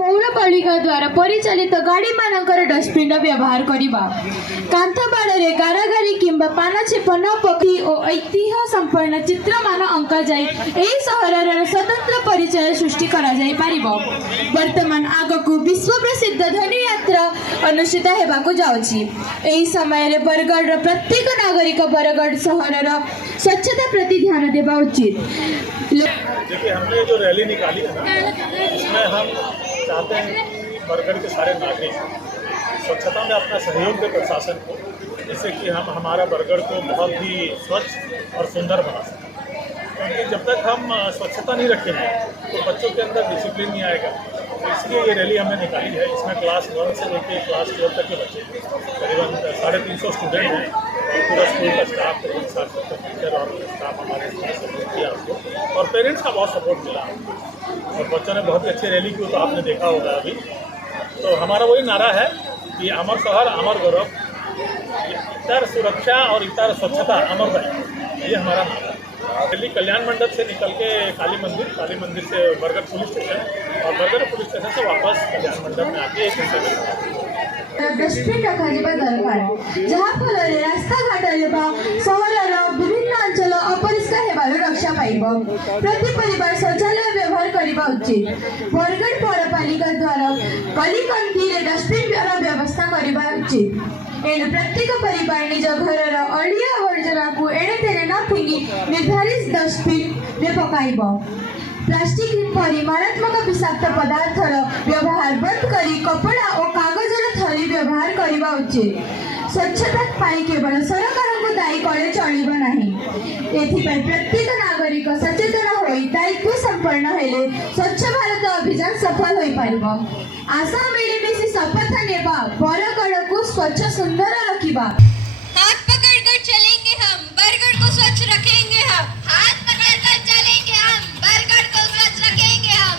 पौरपालिका द्वारा परिचालित गाड़ी मानकर डस्टबिन व्यवहार करवा कांथ बाड़े गारागारी किंबा पान छेप न पकी और ऐतिह्य संपन्न चित्र मान अंका जाए यही सहर स्वतंत्र परिचय सृष्टि करा जाई पारिबो। वर्तमान आगकू विश्व प्रसिद्ध धनु यात्रा अनुष्ठित हेबाकू जाउछि। एही समय बरगढ़ प्रत्येक नागरिक बरगढ़ सहर स्वच्छता प्रति ध्यान देवा उचित। देखिए, हमने जो रैली निकाली है ना, इसमें हम चाहते हैं कि बरगढ़ के सारे नागरिक स्वच्छता में अपना सहयोग दें प्रशासन को, जिससे कि हम हमारा बरगढ़ को बहुत ही स्वच्छ और सुंदर बना सकें। क्योंकि जब तक हम स्वच्छता नहीं रखेंगे तो बच्चों के अंदर डिसिप्लिन नहीं आएगा। तो इसलिए ये रैली हमने निकाली है। इसमें क्लास 1 से लेकर क्लास 12 तक के बच्चे, करीबन 350 स्टूडेंट हैं। पूरा स्कूल का स्टाफ, 60-70 टीचर और स्टाफ हमारे सपोर्ट किया उसको, और पेरेंट्स का बहुत सपोर्ट मिला और बच्चों ने बहुत ही अच्छी रैली की। तो आपने देखा होगा अभी। तो हमारा वही नारा है कि अमर शहर अमर गौरव, इतर सुरक्षा और इतर स्वच्छता अमर रहे, ये हमारा नारा है। दिल्ली कल्याण मंडप से निकल के काली मंदिर से बरगढ़ पुलिस स्टेशन और बरगढ़ पुलिस स्टेशन से वापस कल्याण मंडप में आके एक हिस्से में डस्टबिन रखा दरकार जहाँ फल रास्ता घाट सहर विभिन्न अंचल अपरिष्कार हेबार रक्षा पाइब। प्रति परिवार शौचालय व्यवहार करने उचित। बरगढ़ पौरपालिका द्वारा कलिकंदी डस्टबिन व्यवस्था करने उचित। एणु प्रत्येक परिवार निज घर अड़िया आवर्जना को एणे तेरे न फिंगी निर्धारित डस्टबिन में पकाइब। प्लास्टिक परी मारात्मक विषाक्त पदार्थर व्यवहार बंद करी कपड़ा और कागजर थली व्यवहार करने उचित। स्वच्छता पाई केवल सरकार को दायी कले चलिब नाही। एथिपाई प्रत्येक नागरिक सचेतन होई दायित्व संपन्न हेले स्वच्छ भारत अभियान सफल होई पारिबो। आशा मिलीमिशी शपथ नेबा बरगढ़ को स्वच्छ सुंदर रखिबा। हाथ पकड़कर चलेंगे हम, बरगढ़ को स्वच्छ रखेंगे हम। हाथ पकड़कर चलेंगे हम, बरगढ़ को स्वच्छ रखेंगे हम।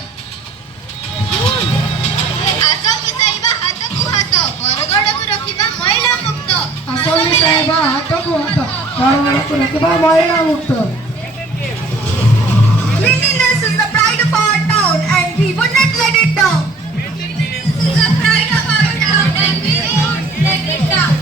आशा मिसाइबा हाथ को हाथ, बरगढ़ को रखिबा महिला मुक्त। आशा मिसाइबा हाथ को हाथ, बरगढ़ को रखिबा महिला मुक्त। Cleanliness is the pride of our town and we would not let it down. This is the pride of our town and we won't let it down.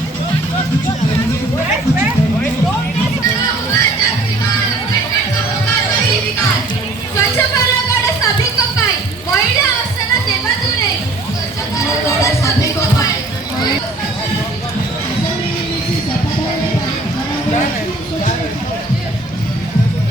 स्वच्छ बरगढ़ सभी को पाए, महिला अवसर देवा दूरे। स्वच्छ बरगढ़ सभी को पाए।